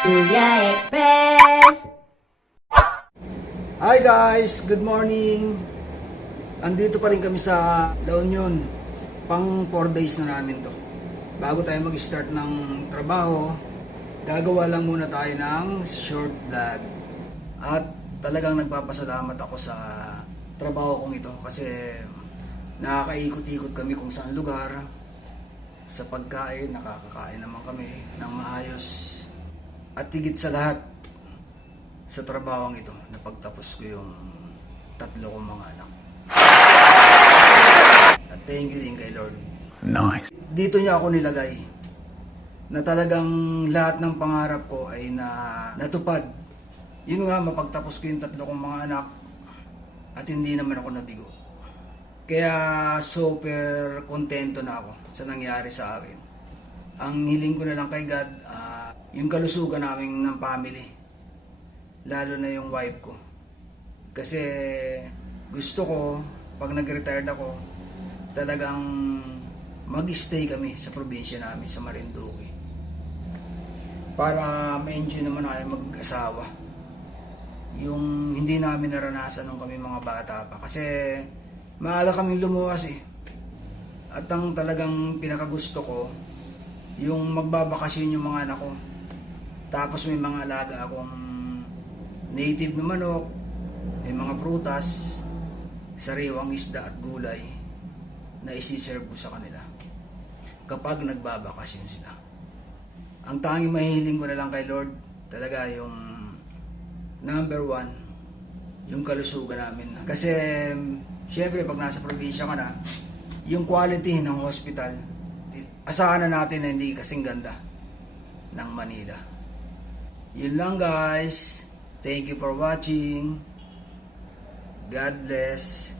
Kuya Express! Hi guys! Good morning! Andito pa rin kami sa La Union. Pang 4 days na namin to. Bago tayo mag-start ng trabaho, gagawa lang muna tayo ng short vlog. At talagang nagpapasalamat ako sa trabaho kong ito kasi nakakaikot-ikot kami kung saan lugar. Sa pagkain, nakakakain naman kami ng maayos. At higit sa lahat, sa trabahong ito, napagtapos ko yung 3 kong mga anak. At thank you din kay Lord. Nice. Dito niya ako nilagay na talagang lahat ng pangarap ko ay natupad. Yun nga, mapagtapos ko yung 3 kong mga anak at hindi naman ako nabigo. Kaya super kontento na ako sa nangyari sa akin. Ang hiling ko na lang kay God, yung kalusugan namin ng family. Lalo na yung wife ko. Kasi gusto ko, pag nag-retired ako, talagang mag-stay kami sa probinsya namin, sa Marinduque. Para ma-enjoy naman tayo mag-asawa. Yung hindi namin naranasan nung kami mga bata pa. Kasi maaga kaming lumuwas eh. At ang talagang pinakagusto ko, yung magbabakasyon yung mga anak ko. Tapos may mga alaga akong native na manok, may mga prutas, sariwang isda at gulay na isi-serve ko sa kanila kapag nagbabakasyon sila. Ang tanging mahihiling ko na lang kay Lord talaga yung number 1, yung kalusugan namin. Kasi syempre pag nasa probinsya ka na, yung quality ng hospital, asahan na natin na hindi kasing ganda ng Manila. Yun lang guys. Thank you for watching. God bless.